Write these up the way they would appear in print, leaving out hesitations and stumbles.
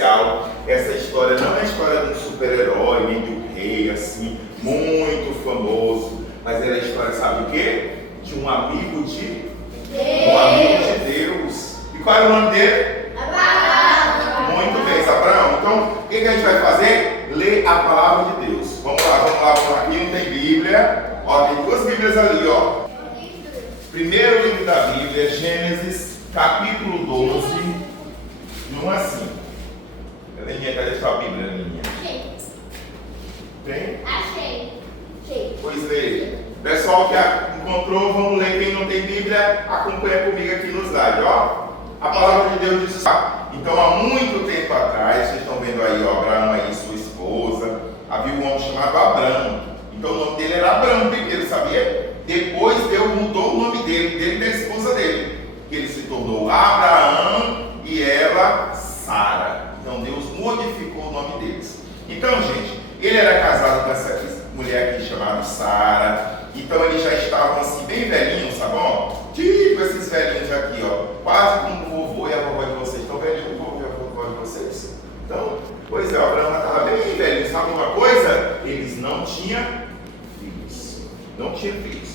Essa história não é a história de um super-herói, nem de um rei assim, muito famoso, mas é a história, sabe o quê? De um amigo de Deus. Um amigo de Deus. E qual é o nome dele? Abraão. Muito bem, Abraão. Então, o que a gente vai fazer? Ler a palavra de Deus. Vamos lá. Aqui não tem Bíblia. Ó, tem duas Bíblias ali, ó. Primeiro livro da Bíblia, Gênesis, capítulo 12, 1 a 5. Leninha, cadê sua Bíblia, Leninha? Achei. Tem? Achei. Pois lê. Pessoal que encontrou, vamos ler. Quem não tem Bíblia, acompanha comigo aqui no slide, ó. A palavra de Deus diz assim. Então, há muito tempo atrás, vocês estão vendo aí, ó, Abraão aí, sua esposa, havia um homem chamado Abrão. Então, o nome dele era Abrão primeiro, sabia? Depois, Deus mudou o nome dele e da esposa dele, que ele se tornou Abraão e ela Sara. Então Deus modificou o nome deles. Então, gente, ele era casado com essa mulher aqui chamada Sara. Então eles já estavam assim, bem velhinhos, tá bom? Tipo esses velhinhos aqui, ó. Quase como o vovô e a vovó de vocês. Estão velhinhos o vovô e a vovó de vocês? Então, pois é, o Abraão estava bem velho. Sabe uma coisa? Eles não tinham filhos. Não tinham filhos.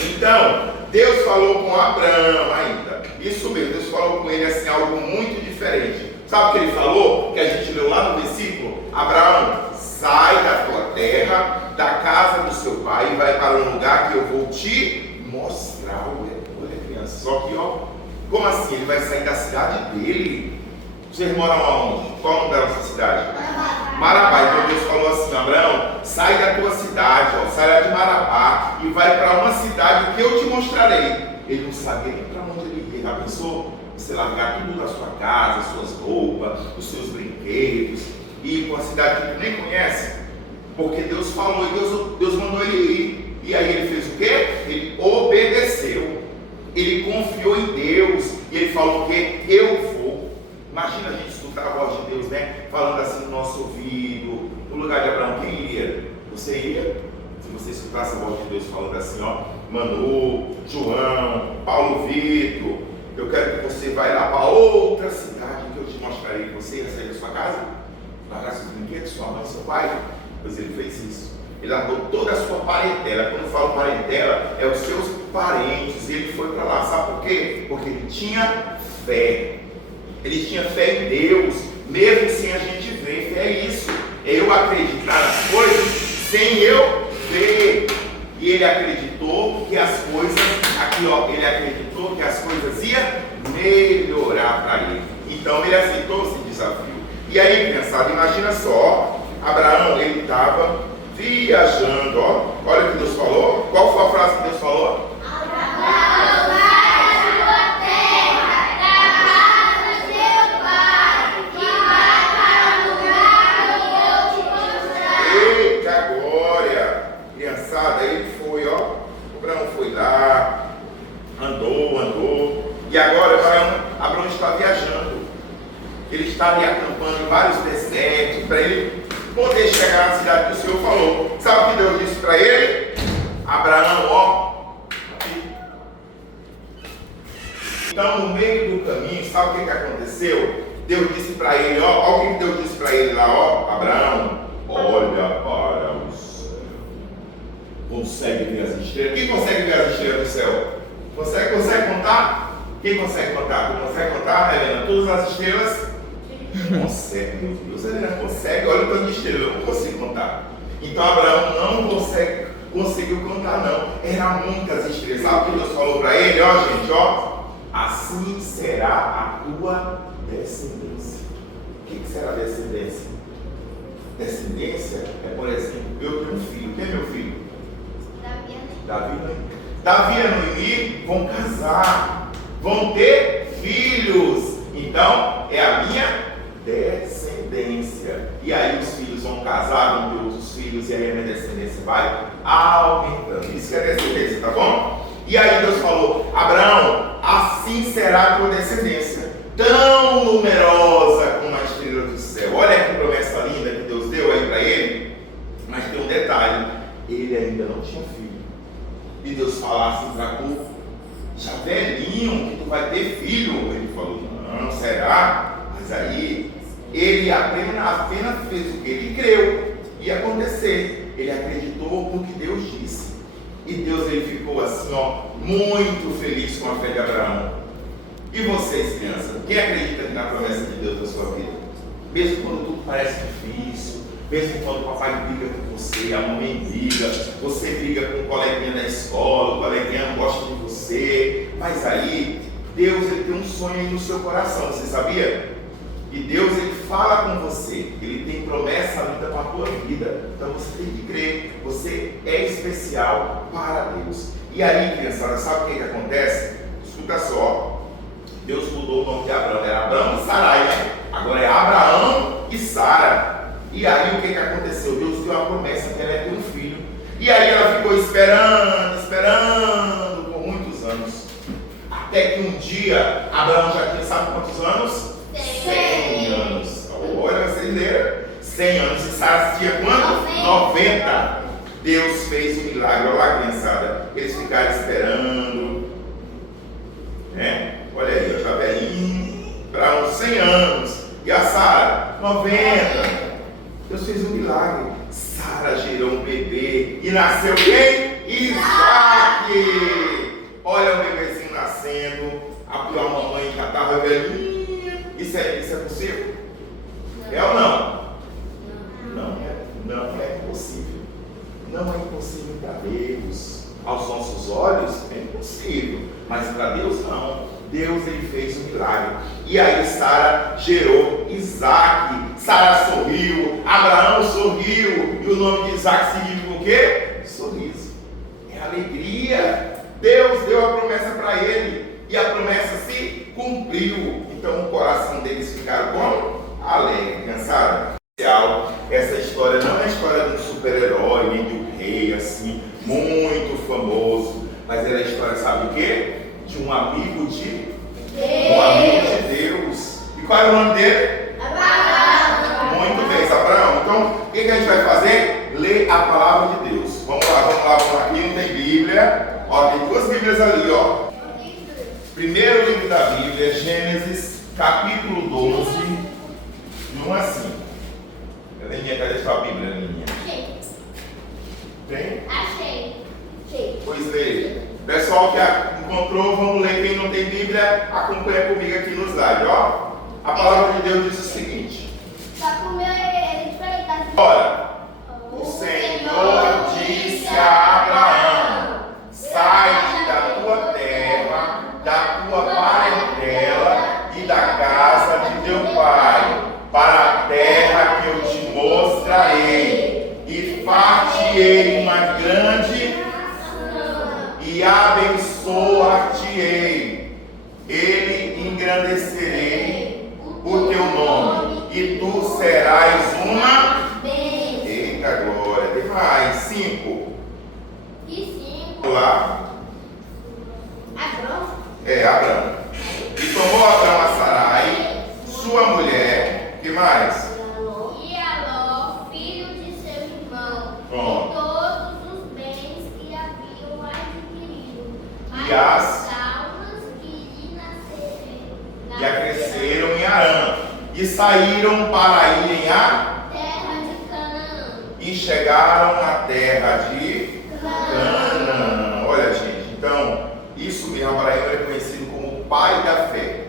Então, Deus falou com Abraão ainda. Isso mesmo, Deus falou com ele assim, algo muito diferente. Sabe o que ele falou? Que a gente leu lá no versículo? Abraão, sai da tua terra, da casa do seu pai e vai para um lugar que eu vou te mostrar. Olha, criança, só que ó, como assim? Ele vai sair da cidade dele? Vocês moram aonde? Qual é o nome da nossa cidade? Marabá. Então Deus falou assim, Abraão, sai da tua cidade, ó, sai lá de Marabá e vai para uma cidade que eu te mostrarei. Ele não sabia nem para onde ele ia. Já pensou? Você largar tudo da sua casa, suas roupas, os seus brinquedos, e ir para uma cidade que tu nem conhece, porque Deus falou e Deus mandou ele ir. E aí ele fez o quê? Ele obedeceu, ele confiou em Deus, e ele falou que eu vou. Imagina a gente escutar a voz de Deus, né? Falando assim no nosso ouvido. No lugar de Abraão, quem iria? Você iria? Se você escutasse a voz de Deus falando assim, ó, Manu, João, Paulo Vitor, eu quero que você vá lá para outra cidade que eu te mostrarei. Você ia sair da sua casa, largar seus brinquedos, sua mãe, seu pai. Pois ele fez isso. Ele largou toda a sua parentela. Quando eu falo parentela, é os seus parentes. E ele foi para lá. Sabe por quê? Porque ele tinha fé. Ele tinha fé em Deus, mesmo sem a gente ver. Fé é isso. É eu acreditar nas coisas sem eu ver. E ele acreditou que as coisas, aqui ó, ele acreditou que as coisas iam melhorar para ele. Então ele aceitou esse desafio. E aí, criançada, imagina só, Abraão, ele estava viajando, ó. Olha o que Deus falou. Qual foi a frase que Deus falou? Abraão, vai à sua terra, da casa do seu pai, e vai para o lugar que eu te mostrarei. Eita glória! Criançada, ele foi, ó. O Abraão foi lá, andou. E agora Abraão está viajando. Ele está ali acampando em vários desertos para ele poder chegar na cidade que o Senhor falou. Sabe o que Deus disse para ele? Abraão, ó. Aqui. Então, no meio do caminho, sabe o que aconteceu? Deus disse para ele, ó o que Deus disse para ele lá, ó. Abraão, olha para o céu. Consegue ver as estrelas? Quem consegue ver as estrelas do céu? Consegue contar? Quem consegue contar? Tu consegue contar, Helena? Todas as estrelas? Consegue, meu Deus, Helena consegue. Olha o tanto de estrelas, eu não consigo contar. Então Abraão não conseguiu contar, não. Eram muitas estrelas. Sabe o que Deus falou para ele? Ó, gente, ó. Assim será a tua descendência. O que será descendência? Descendência é, por exemplo, eu tenho um filho. Quem é meu filho? Davi e Noemi vão casar, vão ter filhos. Então é a minha descendência. E aí os filhos vão casar, vão ter outros filhos, e aí a minha descendência vai aumentando. Isso que é descendência, tá bom? E aí Deus falou, Abraão, assim será a tua descendência, tão numerosa como a estrela do céu. Olha que promessa linda que Deus deu aí para ele. Mas tem um detalhe, ele ainda não tinha filho. E Deus falasse para tu, já velhinho, que tu vai ter filho. Ele falou, não, será? Mas aí Ele apenas fez o que ele creu ia acontecer. Ele acreditou no que Deus disse. E Deus ele ficou assim, ó, muito feliz com a fé de Abraão. E vocês, crianças, quem acredita na promessa de Deus na sua vida? Mesmo quando tudo parece difícil, mesmo quando o papai briga com você, a mamãe briga, você briga com o coleguinha da escola, o coleguinha não gosta de você, mas aí Deus ele tem um sonho aí no seu coração, você sabia? E Deus ele fala com você, ele tem promessa linda para a tua vida, então você tem que crer, você é especial para Deus. E aí, criançada, sabe o que acontece? Escuta só, Deus mudou o nome de Abraão, era Abraão e Sarai, né? Agora é Abraão e Sara. E aí o que aconteceu? Deus deu a promessa que ela ia ter um filho. E aí ela ficou esperando por muitos anos. Até que um dia, Abraão já tinha, sabe quantos anos? 100 anos. Olha, vocês leram? 100 anos. E Sara tinha quanto? 90. Deus fez um milagre. Olha lá, criançada. Eles ficaram esperando. Né? Olha aí, já velhinho. Para uns 100 anos. E a Sara? 90. Deus fez um milagre. Sara gerou um bebê. E nasceu quem? Isaac. Olha o bebezinho nascendo. A mamãe já estava velhinha. Isso é possível? É ou não? Não é impossível. Não é impossível para Deus. Aos nossos olhos é impossível. Mas para Deus não. Deus ele fez um milagre. E aí Sara gerou Isaac. Sara sorriu, Abraão sorriu. E o nome de Isaac significa o quê? Sorriso. É alegria. Deus deu a promessa para ele. E a promessa se cumpriu. Então o coração deles ficaram como? Alegre, cansado. Essa história não é a história de um super-herói, nem de um rei assim, muito famoso. Mas ela é a história, sabe o quê? De um amigo de Deus. Um amigo de Deus. E qual é o nome dele? Abraão. Muito bem, Abraão. Então, o que a gente vai fazer? Ler a palavra de Deus. Vamos lá. Aqui não tem Bíblia. Ó, tem duas Bíblias ali, ó. Primeiro livro da Bíblia, Gênesis, capítulo 12, de 1 a 5. Leninha, cadê a sua Bíblia, Leninha? Achei. Tem? Achei. Pois lê. Pessoal que encontrou, vamos ler. Quem não tem Bíblia, acompanha comigo aqui no slide, ó. A palavra de Deus diz o seguinte. Só com o meu ele tá. Ora, o Senhor disse a Abraão: sai da tua terra, da tua parentela e da casa de teu pai, para a terra que eu te mostrarei, e far-te-ei uma grande e abençoar-te-ei. Ele engrandecerei o teu nome, e tu serás uma. Eita glória, tem mais. 5. Lá. Abraão. E tomou Abraão a Sarai, sua mulher. Que mais? E Aló, filho de seu irmão. Pronto. E todos os bens que haviam adquirido. E as almas que lhe nasceram. E acresceram em Arã. E saíram para irem à terra de Canaã. E chegaram à terra de Canaã. Olha, gente, então, isso mesmo, Abraão é conhecido como o pai da fé.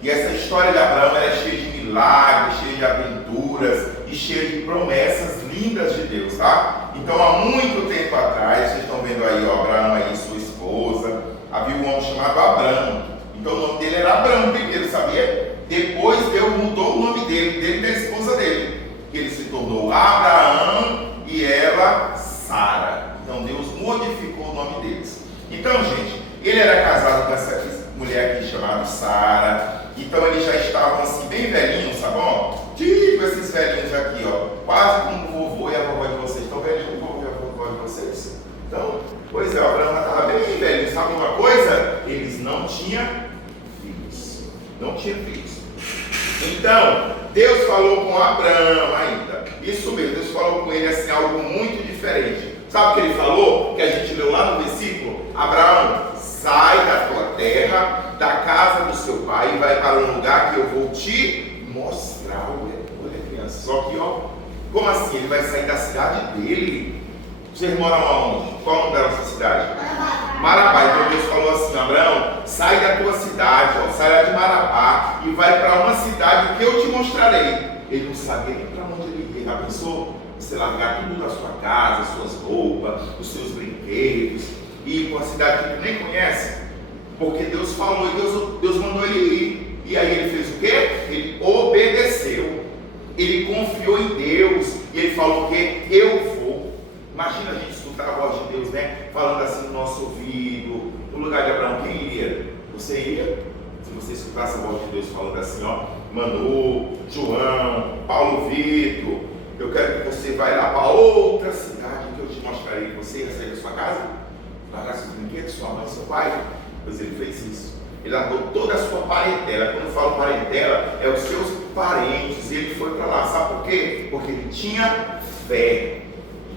E essa história de Abraão é cheia de milagres, cheia de aventuras e cheia de promessas lindas de Deus, tá? Então, há muito tempo atrás, vocês estão vendo aí, ó, Abraão aí, sua esposa, havia um homem chamado Abrão. Então, o nome dele era Abrão primeiro, sabia? Depois, Deus mudou o nome dele e da esposa dele. Ele se tornou Abraão e ela, Sara. Então, Deus modificou o nome deles. Então, gente, ele era casado com essa mulher aqui chamada Sara. Então eles já estavam assim, bem velhinhos, sabe? Tipo esses velhinhos aqui, ó. Quase como o vovô e a vovó de vocês. Estão velhinhos como o vovô e a vovó de vocês? Então, pois é, o Abraão estava bem velho. Sabe uma coisa? Eles não tinham filhos. Não tinham filhos. Então, Deus falou com Abraão ainda. Isso mesmo, Deus falou com ele assim, algo muito diferente. Sabe o que ele falou? Que a gente leu lá no versículo? Abraão, sai da tua terra, da casa do seu pai, e vai para um lugar que eu vou te mostrar. ancestral. Olha, criança, só que, como assim? Ele vai sair da cidade dele? Vocês moram aonde? Qual é o nome da nossa cidade? Marabá. Então Deus falou assim: Abraão, sai da tua cidade, sai lá de Marabá e vai para uma cidade que eu te mostrarei. Ele não sabia nem para onde ele ia. Já pensou? Você largar tudo da sua casa, suas roupas, os seus brinquedos, e ir para uma cidade que tu nem conhece? Porque Deus falou e Deus mandou ele ir. E aí ele fez o quê? Ele obedeceu. Ele confiou em Deus. E ele falou que eu vou. Imagina a gente escutar a voz de Deus, né? Falando assim no nosso ouvido. No lugar de Abraão, quem iria? Você iria? Se você escutasse a voz de Deus falando assim, Manu, João, Paulo Vitor, eu quero que você vá lá para outra cidade que eu te mostrarei. Você ia sair da sua casa? Largar seus brinquedos, sua mãe, seu pai? Pois ele fez isso. Ele largou toda a sua parentela. Quando eu falo parentela, é os seus parentes. E ele foi para lá. Sabe por quê? Porque ele tinha fé.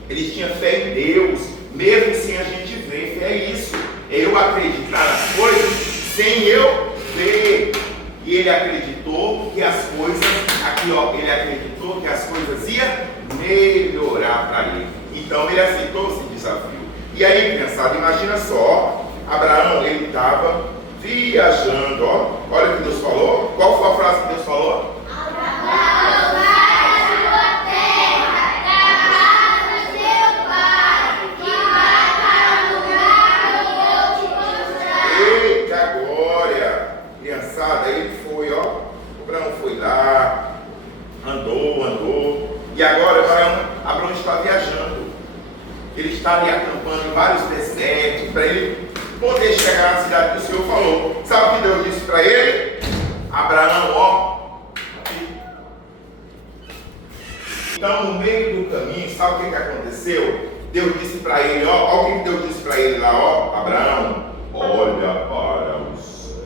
Ele tinha fé em Deus, mesmo sem a gente ver. Fé é isso. É eu acreditar nas coisas sem eu ver. E ele acreditou que as coisas, ele acreditou que as coisas iam melhorar para ele. Então ele aceitou esse desafio. E aí, criançada, imagina só, Abraão, ele estava viajando, olha o que Deus falou. Qual foi a frase que Deus falou? Abraão, vai da sua terra, da casa de seu pai, e vai para o lugar que eu te mostrarei. Eita glória! Criançada, ele foi, Abraão foi lá, andou, e agora Abraão está viajando. Ele está ali acampando em vários desertos para ele poder chegar na cidade que o Senhor falou. Sabe o que Deus disse para ele? Abraão, aqui. Então, no meio do caminho, sabe o que aconteceu? Deus disse para ele, olha o que Deus disse para ele lá, Abraão, olha para o céu.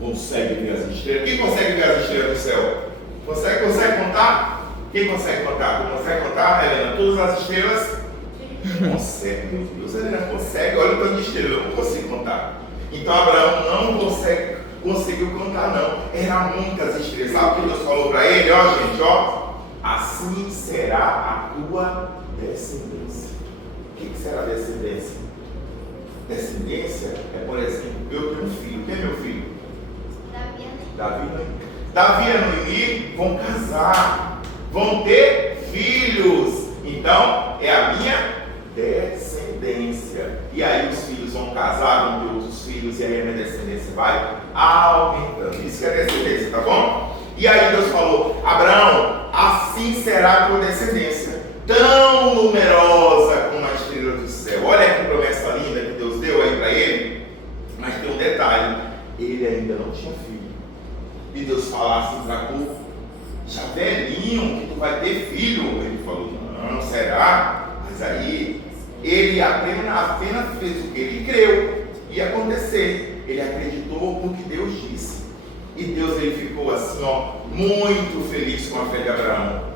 Consegue ver as estrelas? Quem consegue ver as estrelas do céu? Consegue contar? Quem consegue contar? Tu consegue contar, Helena? Todas as estrelas? Consegue, meu Deus, Helena consegue. Olha o tanto de estrela, eu não consigo contar. Então Abraão não conseguiu contar, não. Eram muitas estrelas. Sabe o que Deus falou para ele? Gente, assim será a tua descendência. O que será descendência? Descendência é, por exemplo, eu tenho um filho. Quem é meu filho? Davi e Noemi vão casar, vão ter filhos. Então é a minha descendência. E aí os filhos vão casar, vão ter outros filhos, e aí a minha descendência vai aumentando. Isso que é descendência, tá bom? E aí Deus falou: Abraão, assim será a tua descendência, tão numerosa como a estrela do céu. Olha que promessa linda que Deus deu aí para ele. Mas tem um detalhe: ele ainda não tinha filho. E Deus fala assim para tu: já velhinho, que tu vai ter filho. Ele falou: não, será? Mas aí ele apenas fez o que? Ele creu, ia acontecer. Ele acreditou no que Deus disse. E Deus, ele ficou assim, muito feliz com a fé de Abraão.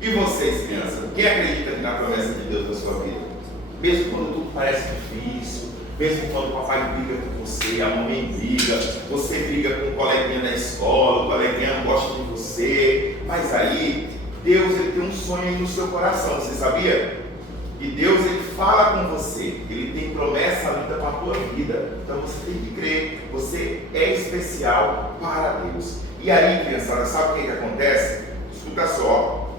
E vocês, crianças, quem acredita na promessa de Deus na sua vida? Mesmo quando tudo parece difícil, mesmo quando o papai briga com você, a mamãe briga, você briga com o coleguinha da escola, o coleguinha não gosta de você, mas aí Deus, ele tem um sonho aí no seu coração, você sabia? E Deus, ele fala com você, ele tem promessa linda para a tua vida. Então você tem que crer, você é especial para Deus. E aí, criançada, sabe o que acontece? Escuta só,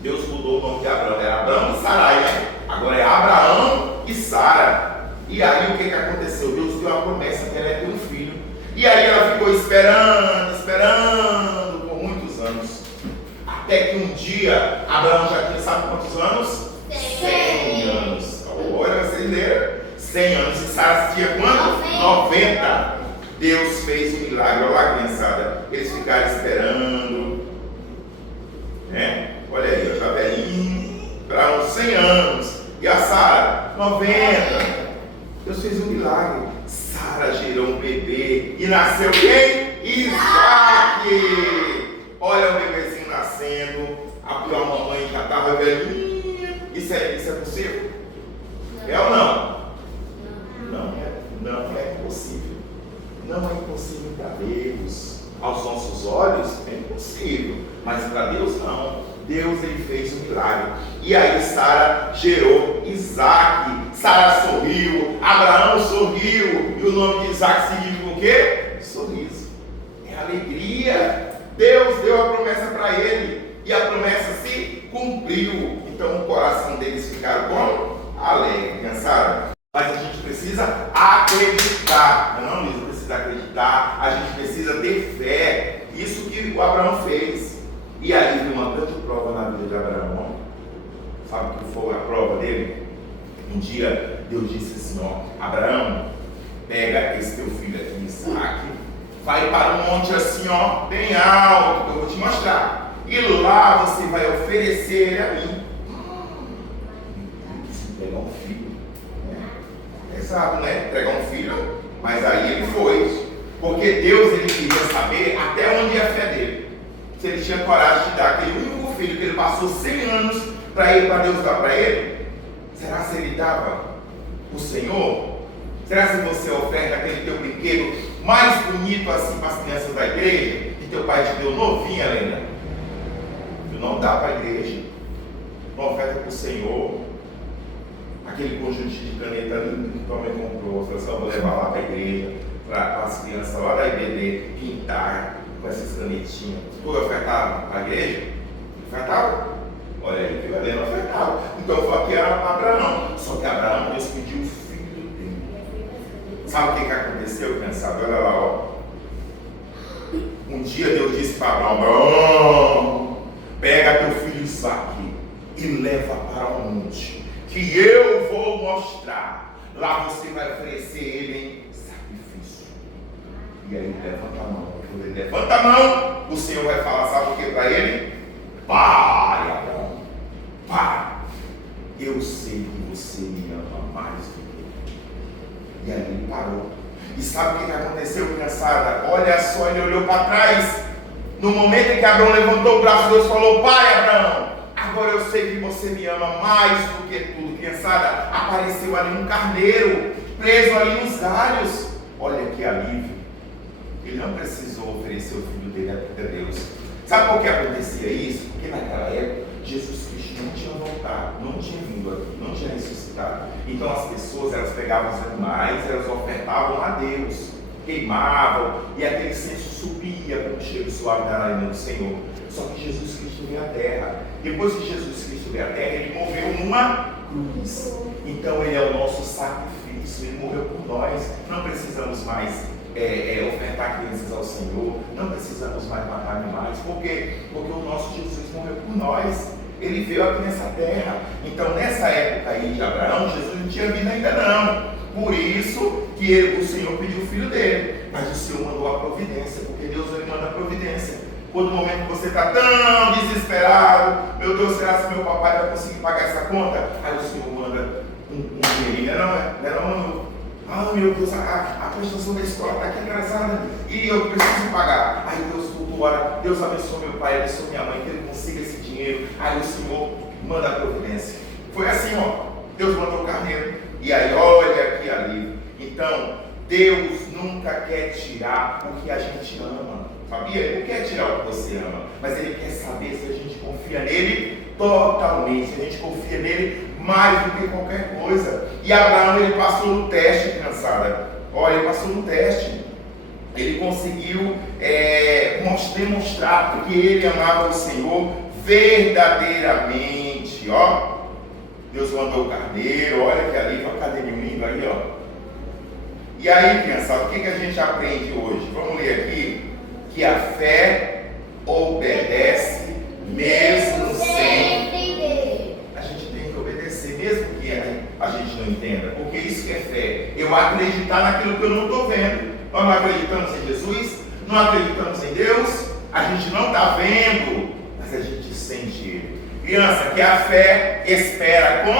Deus mudou o nome de Abraão, era Abraão e Sarai, né? Agora é Abraão e Sara. E aí o que aconteceu? Deus deu a promessa que ela ia ter um filho. E aí ela ficou esperando por muitos anos. Até que um dia, Abraão já tinha, sabe quantos anos? 100 anos. Olha, vocês leram? 100 anos. E Sara tinha quanto? 90. Deus fez um milagre. Olha lá, criançada. Eles ficaram esperando. Né? Olha aí, já velhinho. Para uns 100 anos. E a Sara? 90. Deus fez um milagre. Sara gerou um bebê. E nasceu quem? Isaac. Olha o bebezinho nascendo. A pior mamãe já estava velhinha. Isso é possível? É ou não? Não é impossível. Não é impossível para Deus. Aos nossos olhos é impossível. Mas para Deus não. Deus ele fez um milagre. E aí Sara gerou Isaac. Sara sorriu, Abraão sorriu. E o nome de Isaac significa o quê? Sorriso. É alegria. Deus deu a promessa para ele. E a promessa se cumpriu. Então o coração deles ficaram como? Alegre, cansaram. Mas a gente precisa acreditar. Não, Luiz, precisa acreditar. A gente precisa ter fé. Isso que o Abraão fez. E aí veio uma grande prova na vida de Abraão. Sabe o que foi a prova dele? Um dia Deus disse assim, ó, Abraão, pega esse teu filho aqui, Isaac, vai para um monte assim, ó, bem alto, que eu vou te mostrar. E lá você vai oferecer ele a mim. Pegar um filho. Exato, né? Entregar um filho. Mas aí ele foi. Porque Deus ele queria saber até onde é a fé dele. Se ele tinha coragem de dar aquele único filho que ele passou 100 anos para Deus dar para ele. Será se ele dava o Senhor? Será se você oferta aquele teu brinquedo mais bonito assim para as crianças da igreja? Que teu pai te deu novinha, Helena? Tu não dá para a igreja. Não oferta para o Senhor. Aquele conjuntinho de caneta lindo que tua mãe comprou, você só vou levar lá para a igreja, para as crianças lá da IBD pintar com essas canetinhas. Tu ofertava para a igreja? Ofertava? Olha aí, que a Helena ofertava. Então foi que era Abraão. Só que Abraão, Deus pediu o filho dele. Sabe o que aconteceu, criançada? Olha lá, ó. Um dia Deus disse para Abraão: pega teu filho Isaac e leva para o monte, que eu vou mostrar. Lá você vai oferecer ele em sacrifício. E aí levanta a mão. Quando ele levanta a mão, o Senhor vai falar, sabe o que para ele? Pare, Abraão. Pare. Eu sei que você me ama mais do que eu. E aí ele parou. E sabe o que aconteceu, criançada? Olha só, ele olhou para trás. No momento em que Abraão levantou o braço, Deus falou: pai, Abraão, agora eu sei que você me ama mais do que tudo. Criançada, apareceu ali um carneiro, preso ali nos galhos. Olha que alívio. Ele não precisou oferecer o filho dele a Deus. Sabe por que acontecia isso? Porque naquela época, Jesus Cristo não tinha voltado, não tinha vindo aqui, não tinha ressuscitado. Então as pessoas, elas pegavam os animais, elas ofertavam a Deus, queimavam, e aquele senso subia com o cheiro suave da narina do Senhor. Só que Jesus Cristo veio à terra. Depois que Jesus Cristo veio à terra, ele morreu numa cruz. Então ele é o nosso sacrifício, ele morreu por nós. Não precisamos mais ofertar crianças ao Senhor, não precisamos mais matar animais. Por quê? Porque o nosso Jesus morreu por nós. Ele veio aqui nessa terra. Então nessa época aí de Abraão, Jesus não tinha vindo ainda não. Por isso que o Senhor pediu o filho dele. Mas o Senhor mandou a providência, porque Deus ele manda a providência. Quando o momento que você está tão desesperado, meu Deus, será que meu papai vai conseguir pagar essa conta? Aí o Senhor manda um dinheirinho, não, ah, meu Deus, a prestação da escola está aqui atrasada e eu preciso pagar. Aí Deus cultua, Deus abençoe meu pai, abençoe minha mãe, que ele consiga esse dinheiro. Aí o Senhor manda a providência. Foi assim, ó. Deus mandou o carneiro. E aí, olha aqui ali. Então, Deus nunca quer tirar o que a gente ama. Sabia? Ele não quer tirar o que você ama, mas Ele quer saber se a gente confia nele totalmente, se a gente confia nele mais do que qualquer coisa. E Abraão, ele passou no teste, criançada. Olha, ele passou no teste. Ele conseguiu demonstrar que ele amava o Senhor verdadeiramente. Ó, Deus mandou o carneiro. Olha que ali, olha o carneirinho lindo aí, ó. E aí, criançada, o que a gente aprende hoje? Vamos ler aqui. Que a fé obedece mesmo sem entender. A gente tem que obedecer mesmo que a gente não entenda, porque isso que é fé. Eu acreditar naquilo que eu não estou vendo. Nós não acreditamos em Jesus, não acreditamos em Deus, a gente não está vendo, mas a gente sente Ele. Criança, que a fé espera com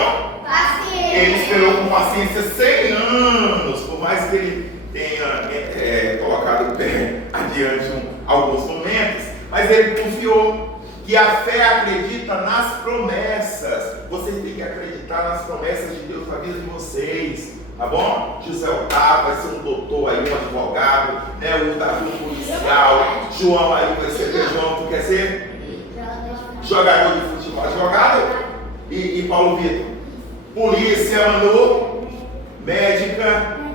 paciência. Ele esperou com paciência 100 anos, por mais que ele tenha colocado o pé adiante alguns momentos, mas ele confiou. Que a fé acredita nas promessas. Vocês têm que acreditar nas promessas de Deus na vida de vocês, tá bom? José Otávio vai ser um doutor aí, um advogado, né? O Davi um policial, João aí vai ser, João, tu quer ser? Jogador de futebol, advogado. E Paulo Vitor? Polícia, Manu? Médica?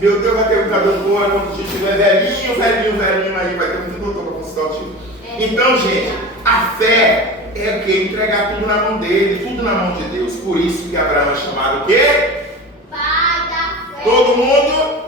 Meu Deus, vai ter muita doutora quando a gente tiver velhinho aí, vai ter muito doutor para consultar o tio. Então, gente, a fé é o que? Entregar tudo na mão dele, tudo na mão de Deus. Por isso que Abraão é chamado o quê? Pai da fé. Todo mundo